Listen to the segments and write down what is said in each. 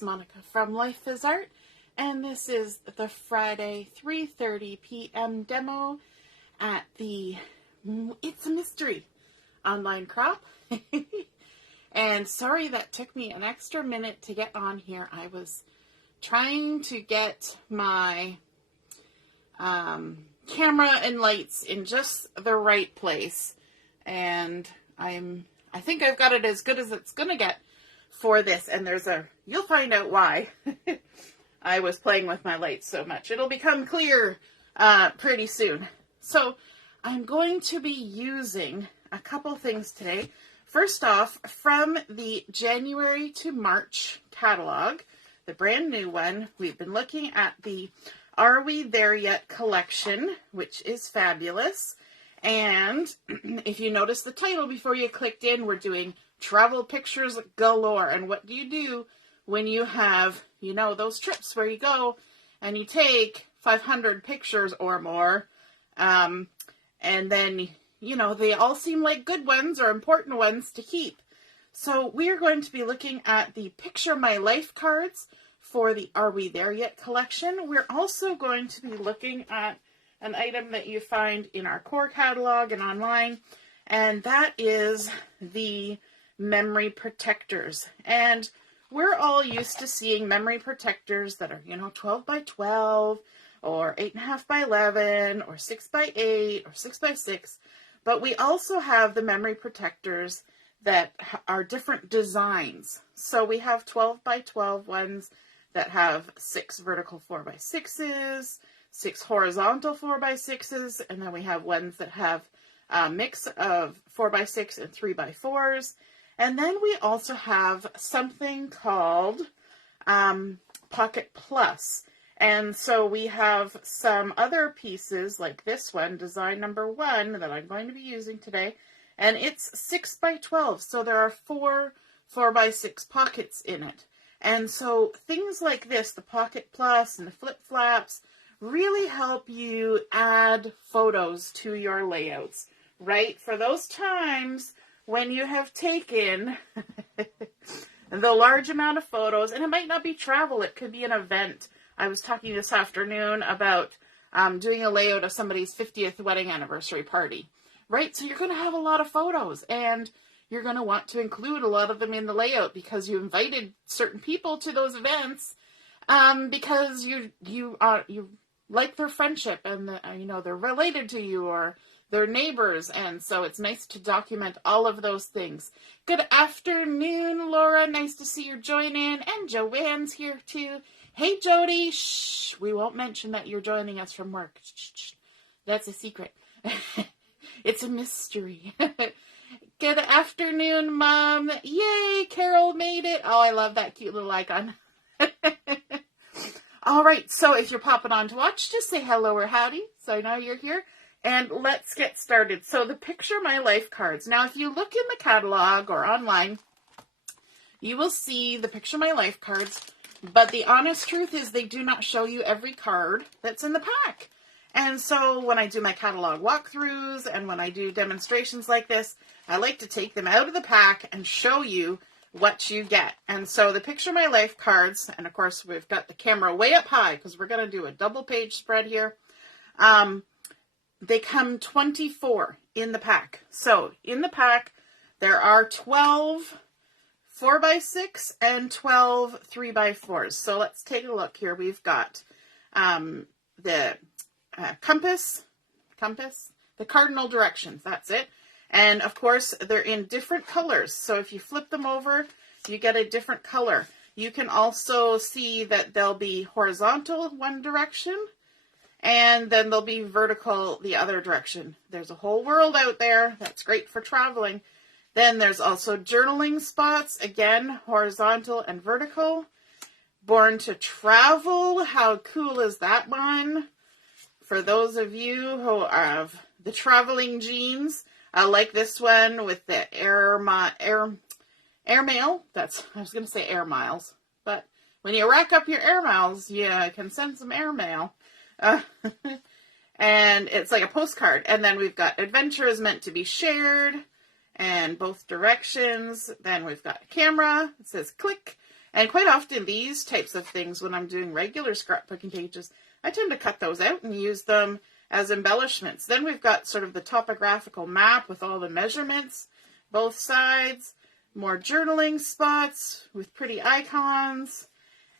is Monica from Life is Art, and this is the Friday 3:30 p.m. demo at the It's a Mystery online crop. And sorry that took me an extra minute to get on here. I was trying to get my camera and lights in just the right place, and I think I've got it as good as it's gonna get for this, and you'll find out why I was playing with my lights so much. It'll become clear pretty soon. So I'm going to be using a couple things today. First off, from the January to March catalog, the brand new one, we've been looking at the Are We There Yet collection, which is fabulous. And if you notice the title before you clicked in, we're doing travel pictures galore. And what do you do when you have, those trips where you go and you take 500 pictures or more, and then, they all seem like good ones or important ones to keep. So we're going to be looking at the Picture My Life cards for the Are We There Yet collection. We're also going to be looking at an item that you find in our core catalog and online, and that is the memory protectors. And we're all used to seeing memory protectors that are, 12 by 12 or 8.5 by 11 or 6 by 8 or 6 by 6. But we also have the memory protectors that are different designs. So we have 12 by 12 ones that have 6 vertical 4 by 6s, 6 horizontal 4 by 6s, and then we have ones that have a mix of 4 by 6 and 3 by 4s. And then we also have something called Pocket Plus. And so we have some other pieces like this one, design number 1, that I'm going to be using today. And it's 6 by 12. So there are 4 by 6 pockets in it. And so things like this, the Pocket Plus and the Flip Flaps, really help you add photos to your layouts, right? For those times when you have taken the large amount of photos, and it might not be travel, it could be an event. I was talking this afternoon about doing a layout of somebody's 50th wedding anniversary party, right? So you're going to have a lot of photos, and you're going to want to include a lot of them in the layout because you invited certain people to those events because you like their friendship, and they're related to you or they're neighbors, and so it's nice to document all of those things. Good afternoon, Laura. Nice to see you join in, and Joanne's here too. Hey, Jody. Shh. We won't mention that you're joining us from work. Shh. That's a secret. It's a mystery. Good afternoon, Mom. Yay, Carol made it. Oh, I love that cute little icon. All right, so if you're popping on to watch, just say hello or howdy, so I know you're here. And let's get started. So the Picture My Life cards. Now, if you look in the catalog or online, you will see the Picture My Life cards, but the honest truth is they do not show you every card that's in the pack. And so when I do my catalog walkthroughs and when I do demonstrations like this, I like to take them out of the pack and show you what you get. And so the Picture My Life cards, and of course we've got the camera way up high because we're going to do a double page spread here. They come 24 in the pack. So in the pack, there are 12 4 by 6 and 12 3 by 4s. So let's take a look here. We've got the compass, the cardinal directions. That's it. And of course, they're in different colors. So if you flip them over, you get a different color. You can also see that they'll be horizontal one direction, and then they'll be vertical the other direction. There's a whole world out there. That's great for traveling. Then there's also journaling spots, again, horizontal and vertical. Born to Travel, how cool is that one? For those of you who have the traveling genes, I like this one with the air mail. I was going to say air miles, but when you rack up your air miles, you can send some air mail. And it's like a postcard. And then we've got adventure is meant to be shared, and both directions. Then we've got a camera. It says click. And quite often these types of things, when I'm doing regular scrapbooking pages, I tend to cut those out and use them as embellishments. Then we've got sort of the topographical map with all the measurements, both sides, more journaling spots with pretty icons.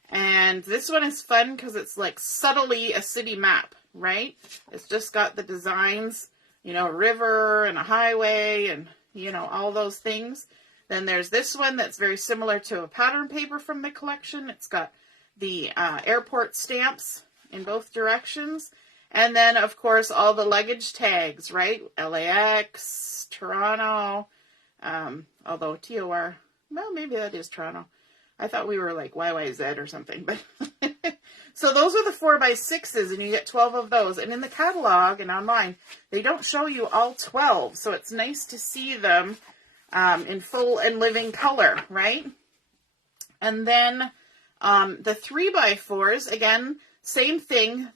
And this one is fun because it's like subtly a city map, right? It's just got the designs, you know, a river and a highway and, you know, all those things. Then there's this one that's very similar to a pattern paper from the collection. It's got the airport stamps in both directions. And then, of course, all the luggage tags, right? LAX, Toronto, although TOR, well, maybe that is Toronto. I thought we were like YYZ or something. But so those are the 4x6s, and you get 12 of those. And in the catalog and online, they don't show you all 12. So it's nice to see them in full and living color, right? And then the 3x4s, again, same thing.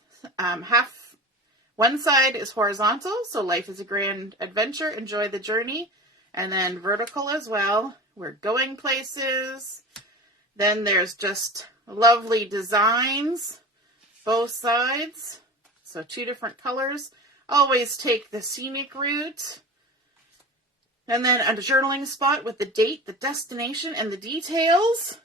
One side is horizontal, so life is a grand adventure, enjoy the journey. And then vertical as well, we're going places. Then there's just lovely designs, both sides. So 2 different colors. Always take the scenic route. And then a journaling spot with the date, the destination, and the details.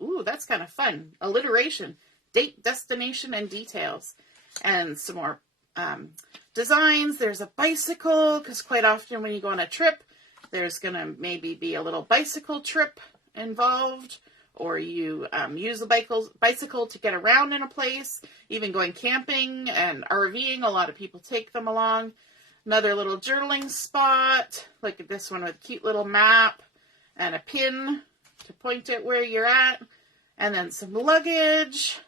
Ooh, that's kind of fun. Alliteration. Date, destination, and details. And some more designs. There's a bicycle, because quite often when you go on a trip, there's going to maybe be a little bicycle trip involved. Or you use the bicycle to get around in a place. Even going camping and RVing, a lot of people take them along. Another little journaling spot. Look at this one with a cute little map and a pin to point at where you're at. And then some luggage.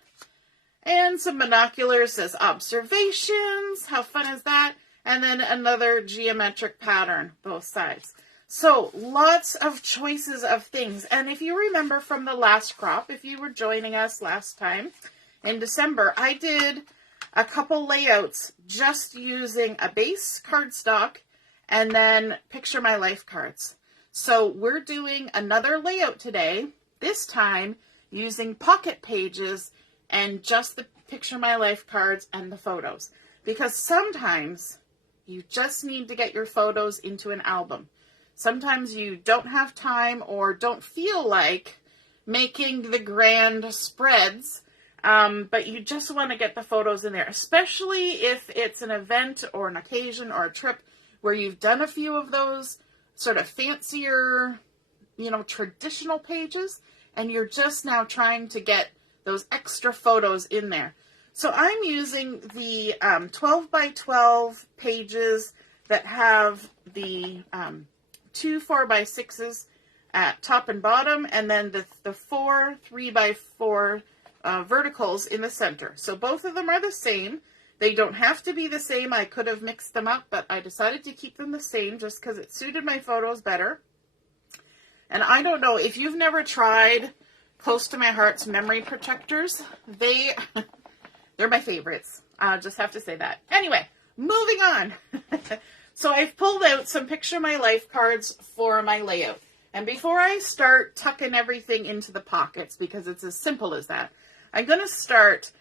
And some binoculars as observations. How fun is that? And then another geometric pattern, both sides. So lots of choices of things. And if you remember from the last crop, if you were joining us last time in December, I did a couple layouts just using a base cardstock and then Picture My Life cards. So we're doing another layout today, this time using pocket pages and just the Picture My Life cards and the photos. Because sometimes you just need to get your photos into an album. Sometimes you don't have time or don't feel like making the grand spreads, but you just want to get the photos in there, especially if it's an event or an occasion or a trip where you've done a few of those sort of fancier, you know, traditional pages, and you're just now trying to get those extra photos in there. So I'm using the 12 by 12 pages that have the 2 4x6s at top and bottom, and then the 4 3x4 verticals in the center. So both of them are the same. They don't have to be the same. I could have mixed them up, but I decided to keep them the same just because it suited my photos better. And I don't know, if you've never tried Close to My Heart's memory protectors, they're my favorites. I'll just have to say that. Anyway, moving on. So I've pulled out some Picture My Life cards for my layout. And before I start tucking everything into the pockets, because it's as simple as that, I'm going to start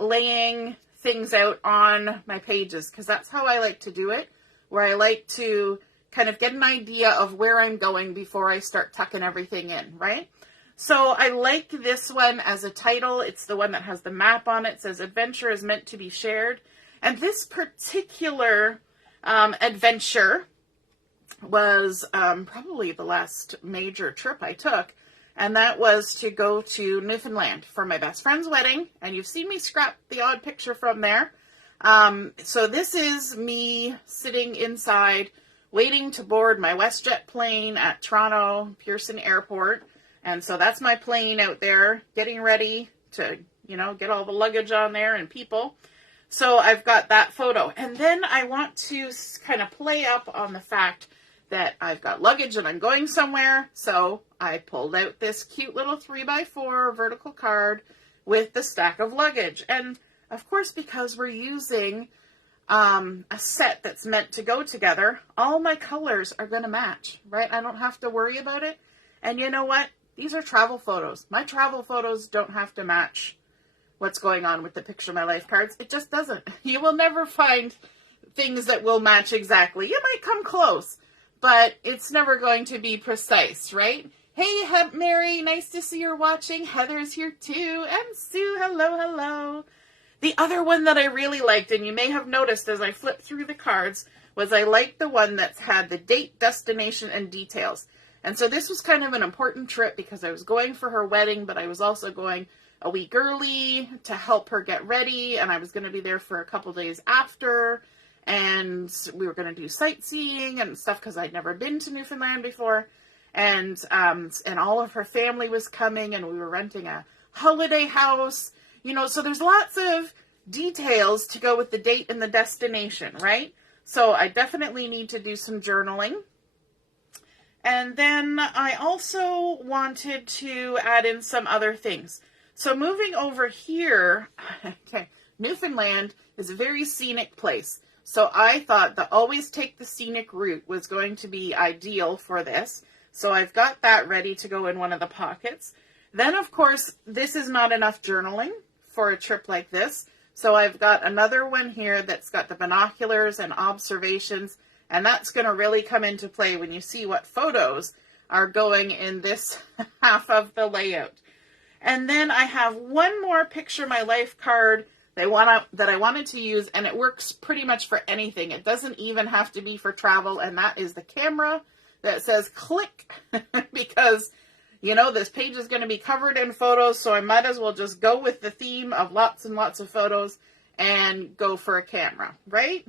laying things out on my pages, because that's how I like to do it, where I like to kind of get an idea of where I'm going before I start tucking everything in, right? So I like this one as a title. It's the one that has the map on it. It says, Adventure is Meant to be Shared. And this particular adventure was probably the last major trip I took, and that was to go to Newfoundland for my best friend's wedding, and you've seen me scrap the odd picture from there. So this is me sitting inside waiting to board my WestJet plane at Toronto Pearson Airport, and so that's my plane out there getting ready to, you know, get all the luggage on there and people. So I've got that photo. And then I want to kind of play up on the fact that I've got luggage and I'm going somewhere. So I pulled out this cute little 3x4 vertical card with the stack of luggage. And of course, because we're using a set that's meant to go together, all my colors are going to match, right? I don't have to worry about it. And you know what? These are travel photos. My travel photos don't have to match what's going on with the Picture My Life cards. It just doesn't. You will never find things that will match exactly. You might come close, but it's never going to be precise, right? Hey, Mary, nice to see you're watching. Heather's here too. And Sue, hello, hello. The other one that I really liked, and you may have noticed as I flipped through the cards, was I liked the one that's had the date, destination, and details. And so this was kind of an important trip because I was going for her wedding, but I was also going a week early to help her get ready, and I was going to be there for a couple days after, and we were going to do sightseeing and stuff because I'd never been to Newfoundland before, and all of her family was coming, and we were renting a holiday house. You know, so there's lots of details to go with the date and the destination, right? So I definitely need to do some journaling. And then I also wanted to add in some other things. So moving over here, okay, Newfoundland is a very scenic place. So I thought the always take the scenic route was going to be ideal for this. So I've got that ready to go in one of the pockets. Then, of course, this is not enough journaling for a trip like this. So I've got another one here that's got the binoculars and observations, and that's going to really come into play when you see what photos are going in this half of the layout. And then I have one more Picture My Life card that I wanted to use, and it works pretty much for anything. It doesn't even have to be for travel, and that is the camera that says click because you know, this page is going to be covered in photos, so I might as well just go with the theme of lots and lots of photos and go for a camera, right?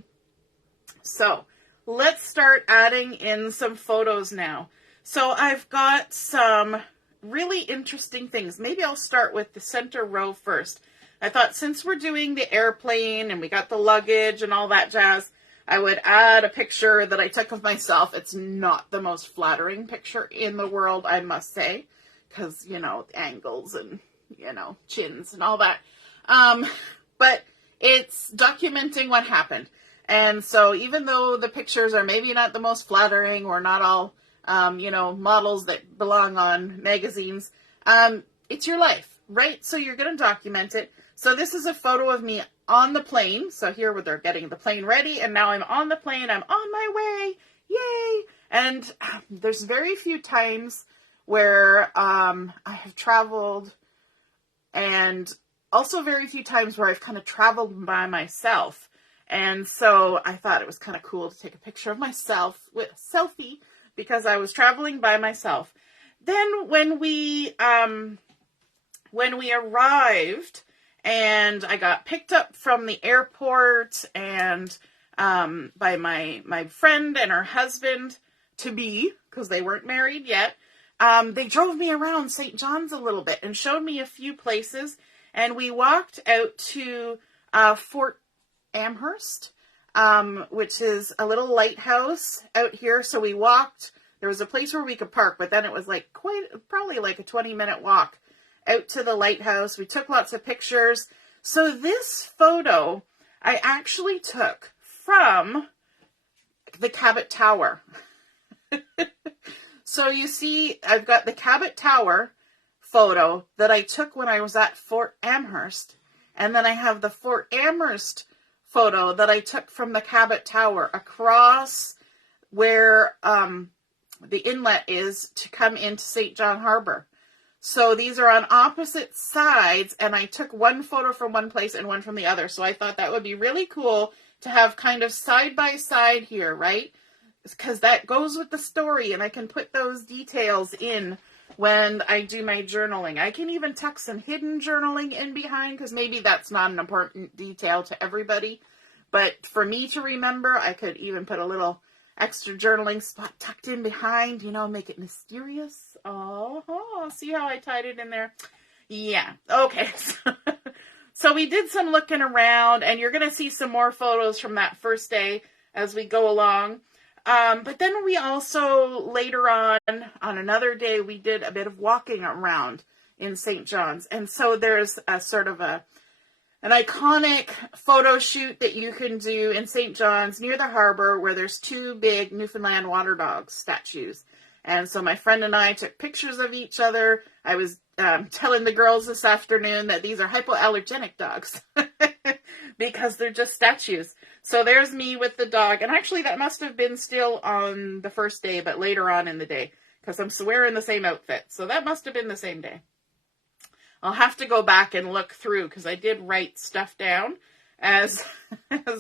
So let's start adding in some photos now. So I've got some really interesting things. Maybe I'll start with the center row first. I thought since we're doing the airplane and we got the luggage and all that jazz, I would add a picture that I took of myself. It's not the most flattering picture in the world, I must say, because, you know, angles and, you know, chins and all that. But it's documenting what happened. And so even though the pictures are maybe not the most flattering or not all, you know, models that belong on magazines, it's your life, right? So you're going to document it. So this is a photo of me on the plane. So here they're getting the plane ready, and now I'm on the plane. I'm on my way. Yay! And there's very few times where I have traveled, and also very few times where I've kind of traveled by myself. And so I thought it was kind of cool to take a picture of myself with a selfie because I was traveling by myself. Then when we arrived, and I got picked up from the airport and by my friend and her husband to be, because they weren't married yet, they drove me around St. John's a little bit and showed me a few places. And we walked out to Fort Amherst, which is a little lighthouse out here. So we walked. There was a place where we could park, but then it was like probably like a 20-minute walk out to the lighthouse. We took lots of pictures. So this photo I actually took from the Cabot Tower. So you see, I've got the Cabot Tower photo that I took when I was at Fort Amherst. And then I have the Fort Amherst photo that I took from the Cabot Tower across where the inlet is to come into St. John Harbor. So these are on opposite sides, and I took one photo from one place and one from the other. So I thought that would be really cool to have kind of side by side here, right? Because that goes with the story, and I can put those details in when I do my journaling. I can even tuck some hidden journaling in behind, because maybe that's not an important detail to everybody. But for me to remember, I could even put a little extra journaling spot tucked in behind, you know, make it mysterious. Oh, see how I tied it in there? Yeah, okay. So we did some looking around, and you're going to see some more photos from that first day as we go along. But then we also, later on another day, we did a bit of walking around in St. John's. And so there's a sort of an iconic photo shoot that you can do in St. John's near the harbor where there's two big Newfoundland water dogs statues. And so my friend and I took pictures of each other. I was telling the girls this afternoon that these are hypoallergenic dogs because they're just statues. So there's me with the dog. And actually that must have been still on the first day, but later on in the day, because I'm wearing the same outfit. So that must have been the same day. I'll have to go back and look through because I did write stuff down as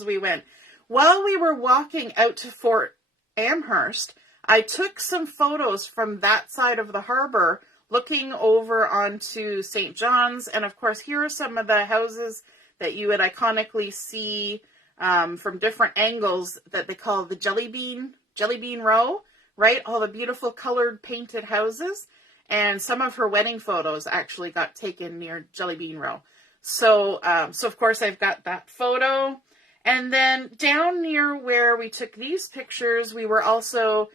we went. While we were walking out to Fort Amherst, I took some photos from that side of the harbor looking over onto St. John's. And of course, here are some of the houses that you would iconically see from different angles that they call the Jelly Bean Row, right? All the beautiful colored painted houses. And some of her wedding photos actually got taken near Jelly Bean Row. So of course I've got that photo. And then down near where we took these pictures, we were also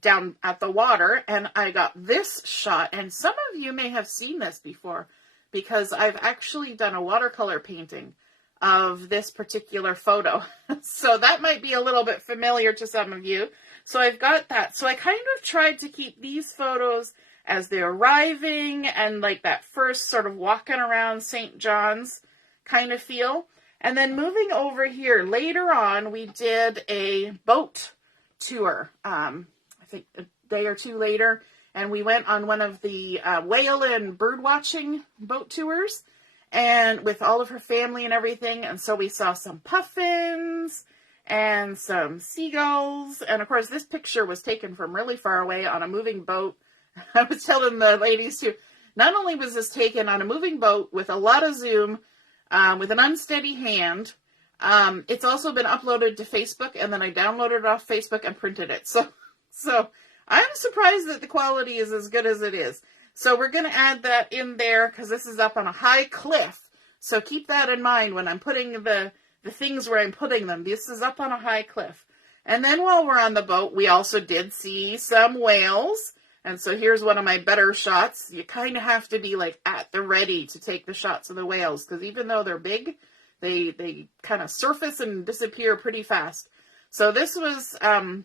down at the water, and I got this shot. And some of you may have seen this before because I've actually done a watercolor painting of this particular photo. So that might be a little bit familiar to some of you. So I've got that. So I kind of tried to keep these photos as they're arriving and like that first sort of walking around St. John's kind of feel. And then moving over here, later on, we did a boat tour, I think a day or two later, and we went on one of the whale and bird watching boat tours, and with all of her family and everything. And so we saw some puffins and some seagulls. And of course, this picture was taken from really far away on a moving boat. I was telling the ladies too, not only was this taken on a moving boat with a lot of zoom, with an unsteady hand, it's also been uploaded to Facebook, and then I downloaded it off Facebook and printed it. So I'm surprised that the quality is as good as it is. So we're going to add that in there because this is up on a high cliff. So keep that in mind when I'm putting the things where I'm putting them. This is up on a high cliff. And then while we're on the boat, we also did see some whales. And so here's one of my better shots. You kind of have to be like at the ready to take the shots of the whales, because even though they're big, they kind of surface and disappear pretty fast. So this was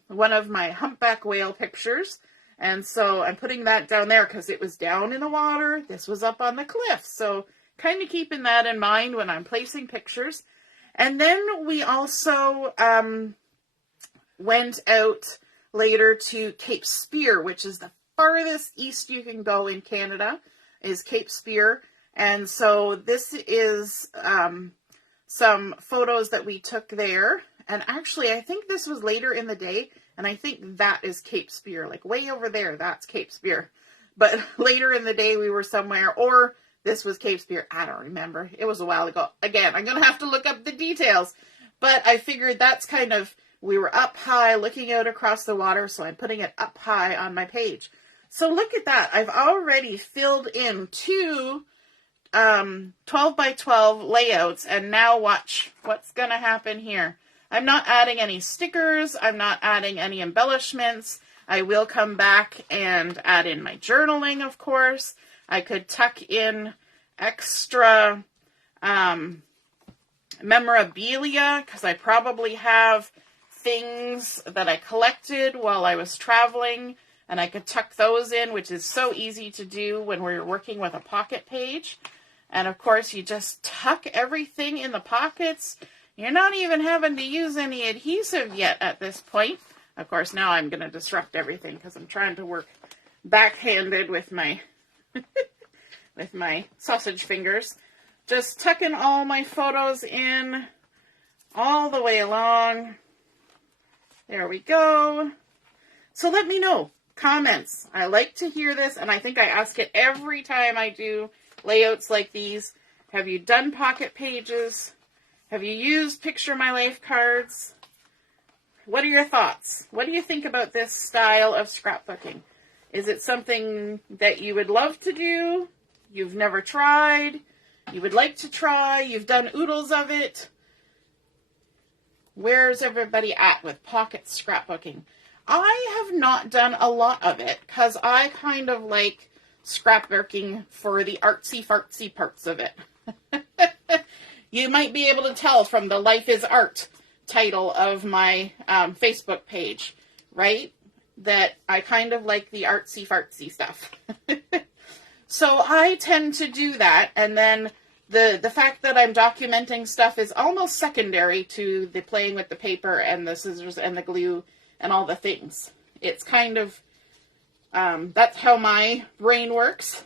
one of my humpback whale pictures. And so I'm putting that down there because it was down in the water. This was up on the cliff. So kind of keeping that in mind when I'm placing pictures. And then we also went out later to Cape Spear, which is the farthest east you can go in Canada, is Cape Spear. And so this is some photos that we took there. And actually, I think this was later in the day, and I think that is Cape Spear, like way over there, that's Cape Spear. But later in the day, we were somewhere, or this was Cape Spear. I don't remember. It was a while ago. Again, I'm going to have to look up the details. But I figured that's kind of, we were up high looking out across the water, so I'm putting it up high on my page. So look at that. I've already filled in two 12 by 12 layouts, and now watch what's going to happen here. I'm not adding any stickers. I'm not adding any embellishments. I will come back and add in my journaling, of course. I could tuck in extra memorabilia, because I probably have things that I collected while I was traveling, and I could tuck those in, which is so easy to do when we're working with a pocket page. And of course, you just tuck everything in the pockets. You're not even having to use any adhesive yet at this point. Of course, now I'm going to disrupt everything because I'm trying to work backhanded with my with my sausage fingers. Just tucking all my photos in all the way along. There we go. So let me know. Comments. I like to hear this, and I think I ask it every time I do layouts like these. Have you done pocket pages? Have you used Picture My Life cards? What are your thoughts? What do you think about this style of scrapbooking? Is it something that you would love to do? You've never tried? You would like to try? You've done oodles of it? Where's everybody at with pocket scrapbooking? I have not done a lot of it because I kind of like scrapbooking for the artsy-fartsy parts of it. You might be able to tell from the Life is Art title of my Facebook page, right? that I kind of like the artsy fartsy stuff. So I tend to do that, and then the fact that I'm documenting stuff is almost secondary to the playing with the paper and the scissors and the glue and all the things. It's kind of, that's how my brain works.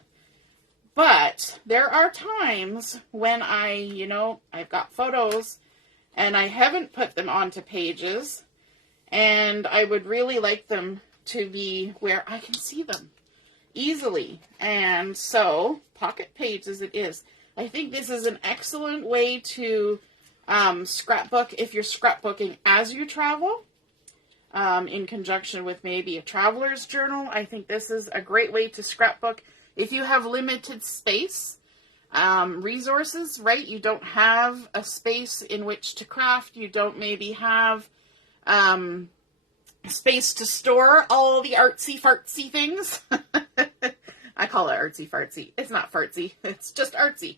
But there are times when I've got photos and I haven't put them onto pages, and I would really like them to be where I can see them easily. And so, pocket pages it is. I think this is an excellent way to scrapbook if you're scrapbooking as you travel, in conjunction with maybe a traveler's journal. I think this is a great way to scrapbook if you have limited space, resources, right? You don't have a space in which to craft. You don't maybe have space to store all the artsy fartsy things. I call it artsy fartsy. It's not fartsy. It's just artsy.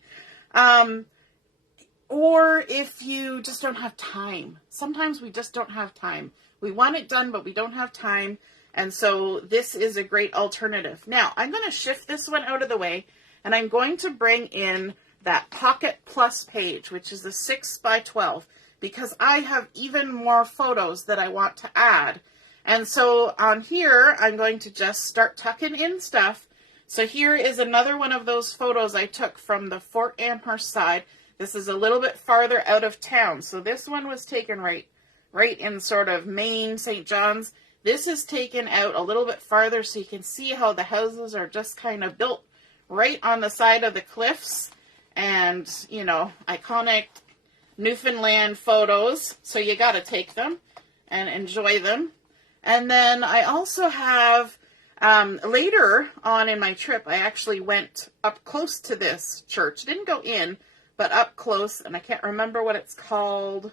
Or if you just don't have time. Sometimes we just don't have time. We want it done, but we don't have time. And so this is a great alternative. Now, I'm going to shift this one out of the way, and I'm going to bring in that Pocket Plus page, which is a 6x12, because I have even more photos that I want to add. And so on here, I'm going to just start tucking in stuff. So here is another one of those photos I took from the Fort Amherst side. This is a little bit farther out of town. So this one was taken right in sort of Maine, St. John's. This is taken out a little bit farther so you can see how the houses are just kind of built right on the side of the cliffs. And, iconic Newfoundland photos. So you got to take them and enjoy them. And then I also have, later on in my trip, I actually went up close to this church. Didn't go in, but up close, and I can't remember what it's called.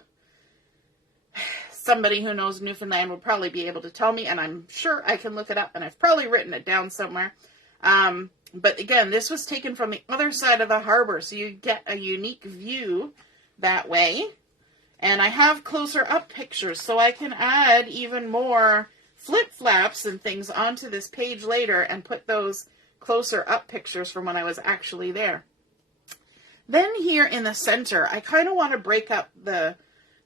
Somebody who knows Newfoundland would probably be able to tell me, and I'm sure I can look it up, and I've probably written it down somewhere. But again, this was taken from the other side of the harbor, so you get a unique view that way. And I have closer up pictures, so I can add even more flip-flaps and things onto this page later and put those closer up pictures from when I was actually there. Then here in the center, I kind of want to break up the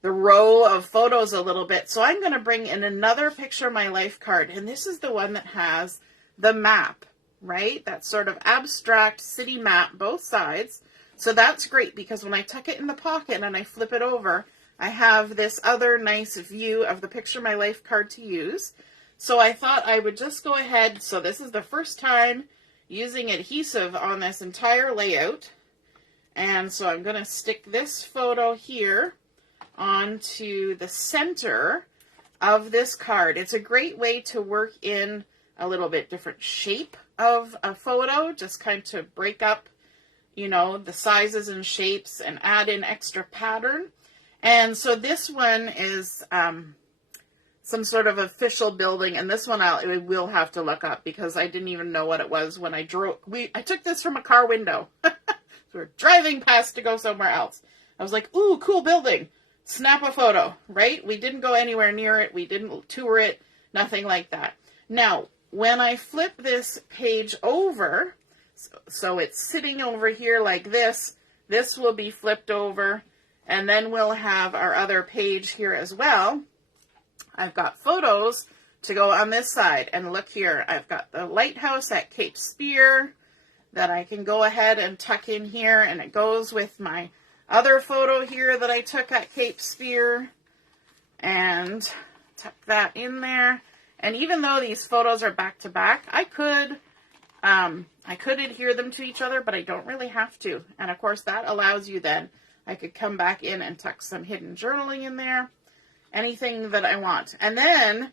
row of photos a little bit. So I'm going to bring in another picture of my life card. And this is the one that has the map, right? That sort of abstract city map, both sides. So that's great because when I tuck it in the pocket and I flip it over, I have this other nice view of the picture of my life card to use. So I thought I would just go ahead. So this is the first time using adhesive on this entire layout. And so I'm going to stick this photo here onto the center of this card. It's a great way to work in a little bit different shape of a photo, just kind of break up, the sizes and shapes and add in extra pattern. And so this one is some sort of official building, and this one I will have to look up because I didn't even know what it was when I drove. I took this from a car window. So we're driving past to go somewhere else. I was like, ooh, cool building. Snap a photo, right? We didn't go anywhere near it. We didn't tour it. Nothing like that. Now, when I flip this page over, so it's sitting over here like this will be flipped over, and then we'll have our other page here as well. I've got photos to go on this side. And look here, I've got the lighthouse at Cape Spear that I can go ahead and tuck in here, and it goes with my other photo here that I took at Cape Spear, and tuck that in there. And even though these photos are back to back, I could adhere them to each other, but I don't really have to. And of course that allows you then, I could come back in and tuck some hidden journaling in there, anything that I want. And then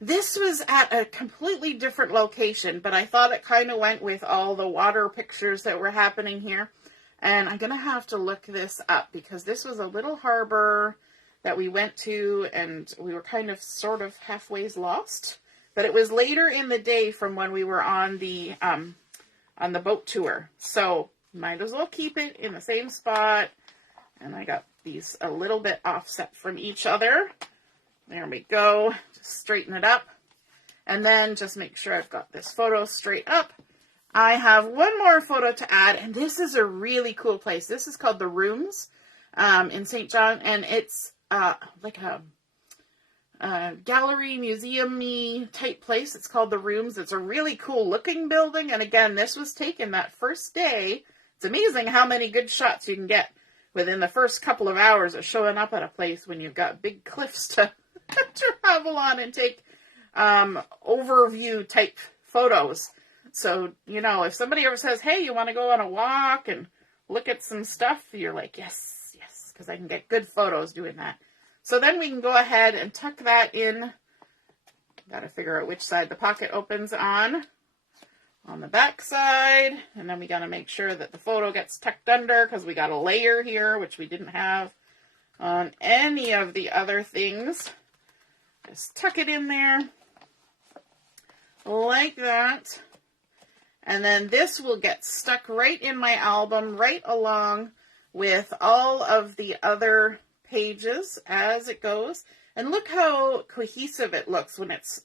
this was at a completely different location, but I thought it kind of went with all the water pictures that were happening here. And I'm going to have to look this up because this was a little harbor that we went to, and we were kind of sort of halfway lost. But it was later in the day from when we were on the boat tour. So might as well keep it in the same spot. And I got these a little bit offset from each other. There we go. Just straighten it up. And then just make sure I've got this photo straight up. I have one more photo to add, and this is a really cool place. This is called The Rooms in St. John, and it's like a gallery, museum-y type place. It's called The Rooms. It's a really cool looking building, and again, this was taken that first day. It's amazing how many good shots you can get within the first couple of hours of showing up at a place when you've got big cliffs to travel on and take overview type photos. So, you know, if somebody ever says, hey, you want to go on a walk and look at some stuff, you're like, yes, because I can get good photos doing that. So then we can go ahead and tuck that in. Got to figure out which side the pocket opens on the back side. And then we got to make sure that the photo gets tucked under because we got a layer here, which we didn't have on any of the other things. Just tuck it in there like that. And then this will get stuck right in my album, right along with all of the other pages as it goes. And look how cohesive it looks when it's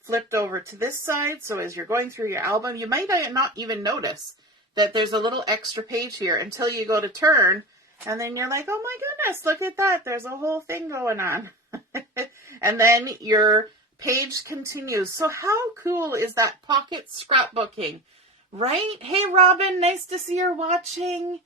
flipped over to this side. So as you're going through your album, you might not even notice that there's a little extra page here until you go to turn. And then you're like, oh my goodness, look at that. There's a whole thing going on. And then your page continues. So how cool is that pocket scrapbooking, right? Hey, Robin, nice to see you're watching.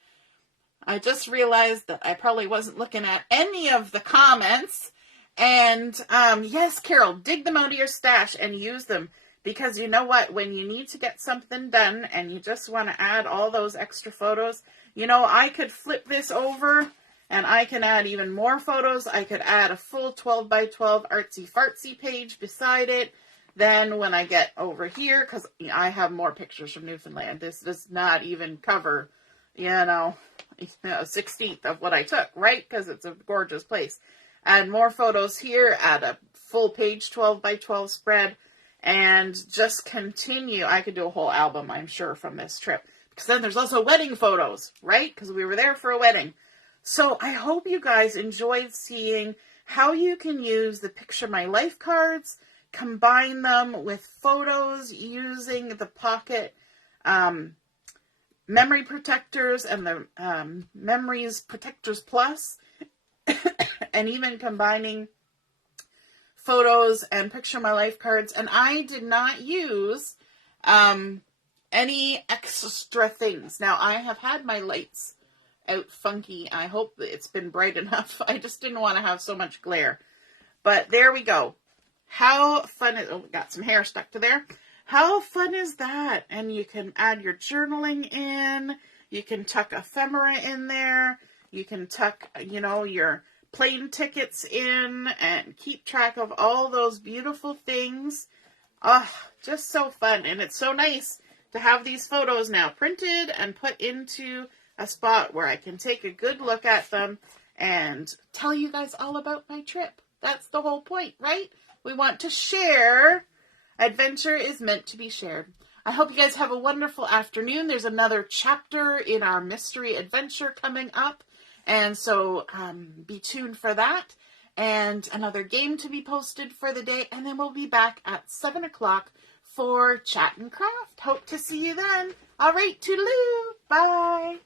I just realized that I probably wasn't looking at any of the comments. And yes, Carol, dig them out of your stash and use them. Because you know what? When you need to get something done and you just want to add all those extra photos, you know, I could flip this over and I can add even more photos. I could add a full 12 by 12 artsy fartsy page beside it. Then when I get over here, because I have more pictures from Newfoundland, this does not even cover, you know, a 16th of what I took, right? Because it's a gorgeous place. Add more photos here, add a full page 12 by 12 spread, and just continue. I could do a whole album, I'm sure, from this trip. Because then there's also wedding photos, right? Because we were there for a wedding. So I hope you guys enjoyed seeing how you can use the Picture My Life cards, combine them with photos using the pocket memory protectors and the Memories Protectors Plus, and even combining photos and Picture My Life cards. And I did not use any extra things. Now, I have had my lights out funky. I hope that it's been bright enough. I just didn't want to have so much glare. But there we go. How fun is... Oh, we got some hair stuck to there. How fun is that? And you can add your journaling in. You can tuck ephemera in there. You can tuck, you know, your plane tickets in and keep track of all those beautiful things. Oh, just so fun. And it's so nice to have these photos now printed and put into a spot where I can take a good look at them and tell you guys all about my trip. That's the whole point, right? We want to share. Adventure is meant to be shared. I hope you guys have a wonderful afternoon. There's another chapter in our mystery adventure coming up. And so be tuned for that. And another game to be posted for the day. And then we'll be back at 7 o'clock for Chat and Craft. Hope to see you then. All right, toodaloo. Bye.